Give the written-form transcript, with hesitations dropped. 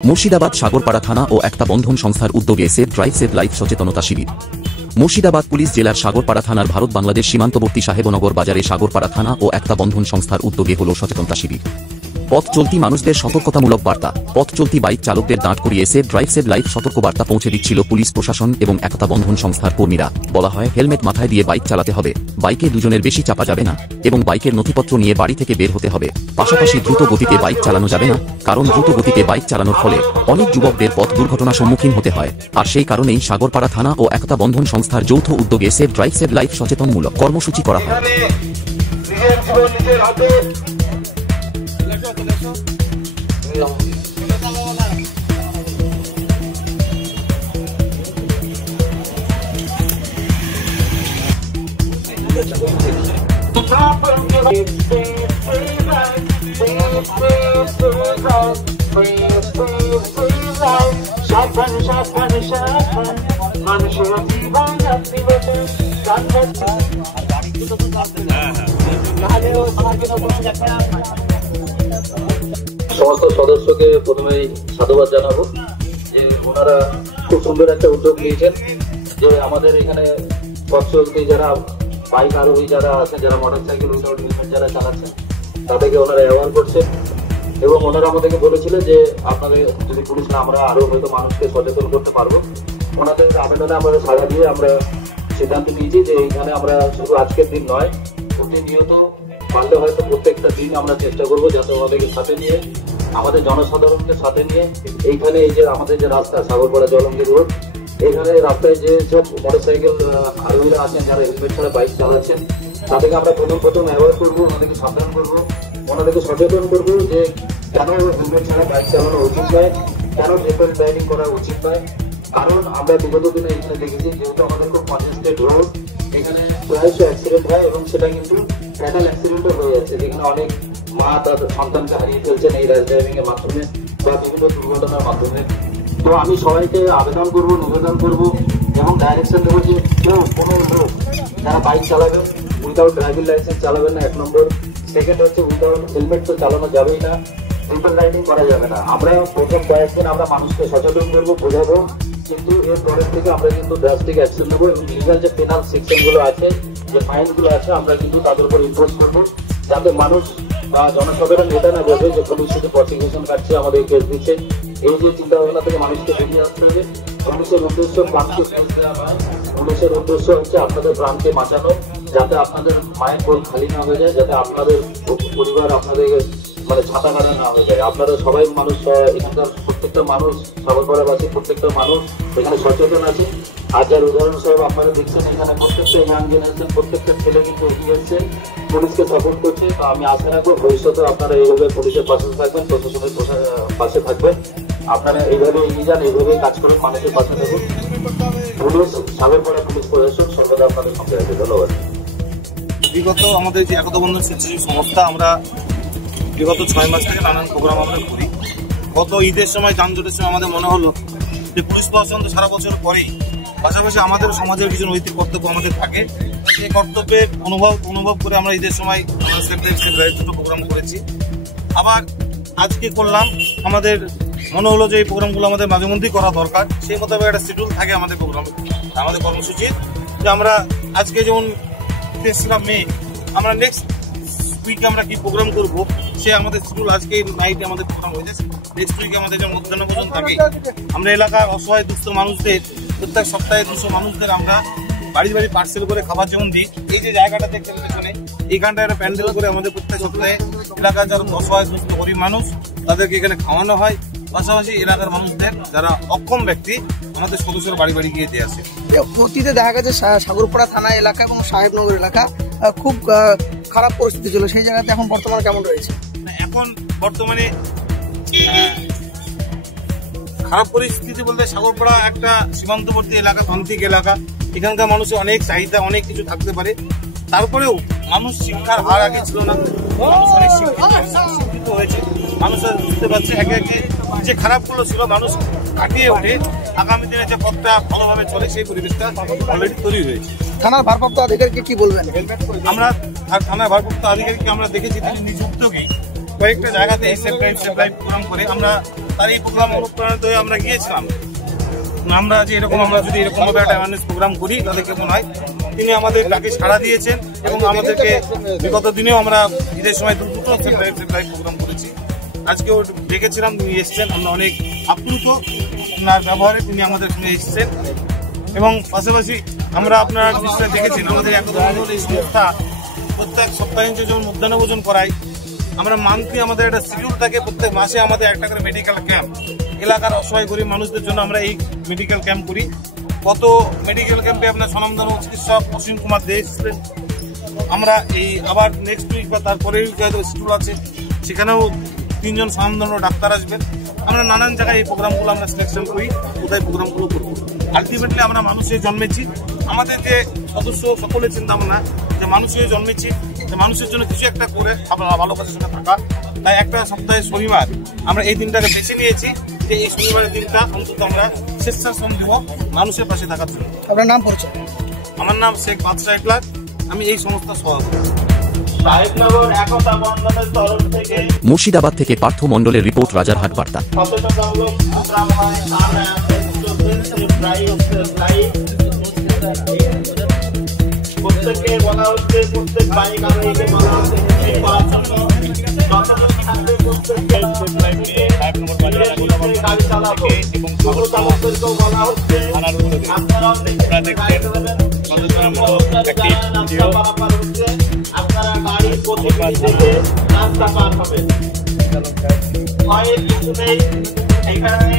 মুর্শিদাবাদ সাগরপাড়া থানা ও একটা বন্ধন সংস্থার উদ্যোগে সেভ ড্রাইভ সেভ লাইফ সচেতনতা শিবির। মুর্শিদাবাদ পুলিশ জেলার সাগরপাড়া থানার ভারত বাংলাদেশ সীমান্তবর্তী সাহেবনগর বাজারে সাগরপাড়া থানা ও একটা বন্ধন সংস্থার উদ্যোগে হল সচেতনতা শিবির। পথ চলতি মানুষদের সতর্কতামূলক বার্তা। পথ চলতি বাইক চালকদের দাঁড় করিয়ে সেভ ড্রাইভ সেভ লাইফ সতর্কবার্তা পৌঁছে দিচ্ছিল পুলিশ প্রশাসন এবং একতা বন্ধন সংস্থার কর্মীরা। বলা হয়, হেলমেট মাথায় দিয়ে বাইক চালাতে হবে, বাইকে দুজনের বেশি চাপা যাবে না এবং বাইকের নথিপত্র নিয়ে বাড়ি থেকে বের হতে হবে। পাশাপাশি দ্রুত গতিতে বাইক চালানো যাবে না, কারণ দ্রুত গতিতে বাইক চালানোর ফলে অনেক যুবকদের পথ দুর্ঘটনার সম্মুখীন হতে হয়। আর সেই কারণেই সাগরপাড়া থানা ও একতা বন্ধন সংস্থার যৌথ উদ্যোগে সেভ ড্রাইভ সেভ লাইফ সচেতনমূলক কর্মসূচি করা হয়। সমস্ত সদস্যকে প্রথমেই সাধুবাদ জানাবো যে ওনারা খুব সুন্দর একটা উদ্যোগ নিয়েছেন যে আমাদের এখানে পথ চলতি যারা বাইক আরোহী যারা আছেন, যারা মোটরসাইকেল উইদাউট হেলমেট যারা চালাচ্ছেন, তাদেরকে ওনারা অ্যাওয়ার করছেন এবং ওনারা আমাদেরকে বলেছিলেন যে আপনাদের যদি পুলিশ না আমরা আরো হয়তো মানুষকে সচেতন করতে পারবো। ওনাদের আবেদনে আমরা সাড়া দিয়ে আমরা সিদ্ধান্ত নিয়েছি যে এইখানে আমরা শুধু আজকের দিন নয়, প্রতিনিয়ত পারলে হয়তো প্রত্যেকটা দিন আমরা চেষ্টা করবো যাতে ওনাদেরকে সাথে নিয়ে আমাদের জনসাধারণকে সাথে নিয়ে এইখানে এই যে আমাদের যে রাস্তা সাগরপাড়া জলঙ্গি রোড, এখানে রাস্তায় যে সব মোটরসাইকেল আরোহীরা আছেন যারা হেলমেট ছাড়া বাইক চালাচ্ছেন, তাদেরকে আমরা প্রথম অ্যাভয়েড করবো, ওনাদেরকে সাবধান করবো, ওনাদেরকে সচেতন করবো যে কেন হেলমেট ছাড়া বাইক চালানো উচিত নয়, কেন ট্রিপল রাইডিং করা উচিত নয়। কারণ আমরা বিগত দিনে এখানে দেখেছি যেহেতু আমাদের খুব কনজেস্টেড রোড, এখানে প্রায়শই অ্যাক্সিডেন্ট হয় এবং সেটা কিন্তু ফ্যাটাল অ্যাক্সিডেন্টও হয়ে যাচ্ছে, যেখানে অনেক মা তার সন্তানকে হারিয়ে ফেলছেন এই র্যাশ ড্রাইভিং এর মাধ্যমে বা বিভিন্ন দুর্ঘটনার মাধ্যমে। তো আমি সবাইকে আবেদন করবো, নিবেদন করবো এবং ডাইরেকশন দেবো যে কেউ কোনো লোক যারা বাইক চালাবেন উইদাউট ড্রাইভিং লাইসেন্স চালাবেন না, 1 নম্বর। সেকেন্ড হচ্ছে উইদাউট হেলমেট তো চালানো যাবেই না, ট্রিপল রাইডিং করা যাবে না। আমরা প্রথম কয়েকদিন আমরা মানুষকে সচেতন করবো, বোঝাবো, কিন্তু এর পরের থেকে আমরা কিন্তু ড্রাস্টিক অ্যাকশন নেবো এবং লিগাল যে পেনাল সেকশন গুলো আছে, যে ফাইন গুলো আছে, আমরা কিন্তু তাদের উপর ইম্পোজ করবো যাতে মানুষ বা জনসাধারণ এটা না বোঝে যে পুলিশ শুধু প্রসিকিউশন কাটছে, আমাদের কেস দিচ্ছে। এই যে চিন্তা ভাবনা থেকে মানুষকে বেরিয়ে আসতে হবে। পুলিশের উদ্দেশ্য প্রাণকে কেস দেওয়া নয়, পুলিশের উদ্দেশ্য হচ্ছে আপনাদের প্রাণকে বাঁচানো, যাতে আপনাদের মায়ের কোল খালি না হয়ে যায়, যাতে আপনাদের পরিবার আপনাদের মানে ছাতা কাটা না হয়ে যায়। আপনারা সবাই মানুষ, এখানকার প্রত্যেকটা মানুষ, সাগরপাড়াবাসী প্রত্যেকটা মানুষ এখানে সচেতন আছে। আর যার উদাহরণস্বরূপ আপনারা দেখছেন এখানে প্রত্যেকটা ইয়াং জেনারেশন, প্রত্যেকটা ছেলে কিন্তু এগিয়ে এসছেন, পুলিশকে সাপোর্ট করছে। তো আমি আশা রাখবো ভবিষ্যতে আপনারা এইভাবে পুলিশের পাশে থাকবেন, প্রশাসনের পাশে থাকবেন, আপনারা এইভাবে এগিয়ে যান, এইভাবেই কাজ করেন, মানুষের পাশে থাকুন। পুলিশ, সাগরপাড়া পুলিশ প্রশাসন সর্বদা আপনাদের সঙ্গে আছে। ধন্যবাদ। বিগত আমাদের যে একতা বন্ধন স্বেচ্ছাসেবী সংস্থা, আমরা বিগত 6 মাস থেকে নানান প্রোগ্রাম আমরা করি। গত ঈদের সময়, যানজটের সময় আমাদের মনে হলো যে পুলিশ প্রশাসন তো সারা বছর করেই, পাশাপাশি আমাদের সমাজের কিছু নৈতিক কর্তব্য আমাদের থাকে। সেই কর্তব্যের অনুভব করে আমরা ঈদের সময় আমরা সেভ ড্রাইভ ছোটো প্রোগ্রাম করেছি। আবার আজকে করলাম, আমাদের মনে হলো যে এই প্রোগ্রামগুলো আমাদের মাঝে মধ্যেই করা দরকার। সেই মোতাবেক একটা শিডিউল থাকে আমাদের প্রোগ্রাম, আমাদের কর্মসূচির। যে আমরা আজকে যেমন 3 মে, আমরা নেক্সট উইকে আমরা কি প্রোগ্রাম করবো, সে আমাদের শিডিউল আজকে নাইটে আমাদের প্রোগ্রাম হয়ে যায়। নেক্সট উইকে আমাদের যেমন মধ্যাহ্ন ভোজন থাকে, আমরা এলাকার অসহায় দুস্থ মানুষদের প্রত্যেক সপ্তাহে 200 মানুষদের আমরা বাড়ি বাড়ি পার্সেল করে খাবার যেমন দিই। এই যে জায়গাটা দেখতে পেছনে, এইখানটা একটা প্যান্ডেল করে আমাদের প্রত্যেক সপ্তাহে এলাকার যারা অসহায় দুস্থ গরিব মানুষ তাদেরকে এখানে খাওয়ানো হয়। পাশাপাশি এলাকার মানুষদের যারা অক্ষম ব্যক্তি, আমাদের সদস্যরা বাড়ি বাড়ি গিয়ে দিয়ে আসে। অতীতে দেখা গেছে সাগরপাড়া থানা এলাকা এবং সাহেবনগর এলাকা খুব খারাপ পরিস্থিতি ছিল, সেই জায়গাতে এখন বর্তমানে কেমন রয়েছে? এখন বর্তমানে খারাপ পরিস্থিতি বলতে, সাগরপাড়া একটা সীমান্তবর্তী এলাকা, প্রান্তিক এলাকা, এখানকার মানুষের অনেক চাহিদা, অনেক কিছু থাকতে পারে। তারপরেও মানুষ শিক্ষার হার আগে ছিল না, মানুষ অনেক শিক্ষিত হয়েছে, মানুষ বুঝতে পারছে একে একে যে খারাপগুলো ছিল মানুষ কাটিয়ে ওঠে। আগামী দিনে যে পথটা ভালোভাবে চলে সেই পরিবেশটা অলরেডি তৈরি হয়েছে। থানার ভারপ্রাপ্ত আধিকারিককে কি বলবেন? আমরা থানার ভারপ্রাপ্ত আধিকারিককে আমরা দেখেছি তিনি নিজ উদ্যোগেই কয়েকটা জায়গাতে সেভ ড্রাইভ প্রোগ্রাম করে আমরা তার এই প্রোগ্রাম অনুপ্রাণিত হয়ে আমরা গিয়েছিলাম। আমরা যে এরকম আমরা যদি এরকম ভাবে একটা অ্যাওয়ারনেস প্রোগ্রাম করি তাহলে কেমন হয়। তিনি আমাদের ডাকে সাড়া দিয়েছেন এবং আমাদেরকে বিগত দিনেও আমরা ঈদের সময় দুটো সেফ ড্রাইভ প্রোগ্রাম করেছি। আজকেও ডেকেছিলাম, তিনি এসেছেন, আমরা অনেক আপ্লুত ওনার ব্যবহারে। তিনি আমাদের সঙ্গে এসেছেন এবং পাশাপাশি আমরা আপনারা বিষয়ে দেখেছেন আমাদের একতা বন্ধন এই সংস্থা প্রত্যেক সপ্তাহে যখন মধ্যাহ্নভোজন করাই, আমরা মান্থলি আমাদের একটা শিডিউল থাকে, প্রত্যেক মাসে আমাদের একটা করে মেডিকেল ক্যাম্প এলাকার অসহায় গরিব মানুষদের জন্য আমরা এই মেডিকেল ক্যাম্প করি। গত মেডিকেল ক্যাম্পে আপনার স্বনামধন্য চিকিৎসক অসীম কুমার দে এসেছিলেন। আমরা এই আবার নেক্সট উইক বা তারপরেই যেহেতু শিডিউল আছে সেখানেও 3 জন স্বনামধন্য ডাক্তার আসবেন। আমরা নানান জায়গায় এই প্রোগ্রামগুলো আমরা সিলেকশন করি, কোথায় প্রোগ্রামগুলো করবো। আলটিমেটলি আমরা মানুষের জন্মেছি, আমাদের যে সদস্য সকলের চিন্তা ভাবনা যে মানুষের জন্মেছি, যে মানুষের জন্য কিছু একটা করে ভালো কাজের সঙ্গে থাকা। তাই একটা সপ্তাহে শনিবার আমরা এই দিনটাকে বেছে নিয়েছি যে এই শনিবারের দিনটা অন্তত আমরা স্বেচ্ছাশ্রম দিব মানুষের পাশে থাকার জন্য। আপনার নাম পরিচয়? আমার নাম শেখ বাদশাহ ইকলাক, আমি এই সংস্থার সভাপতি। সাহেবনগর একতা বন্ধনের তরফ থেকে মুর্শিদাবাদ থেকে পার্থ মণ্ডলের রিপোর্ট, রাজারহাট বার্তা। সচেতনমূলক প্রোগ্রাম হয়, তার প্রত্যেককে বলা হচ্ছে, প্রত্যেক বাইক আরোহীকে বলা হচ্ছে গাড়ি চালাবো এবং ছোট চালকদেরকেও বলা হচ্ছে আপনারা আপনারা গাড়ি প্রতিদিন থেকে রাস্তা পার হবেন। ভয়ের কিছু নেই, এখানে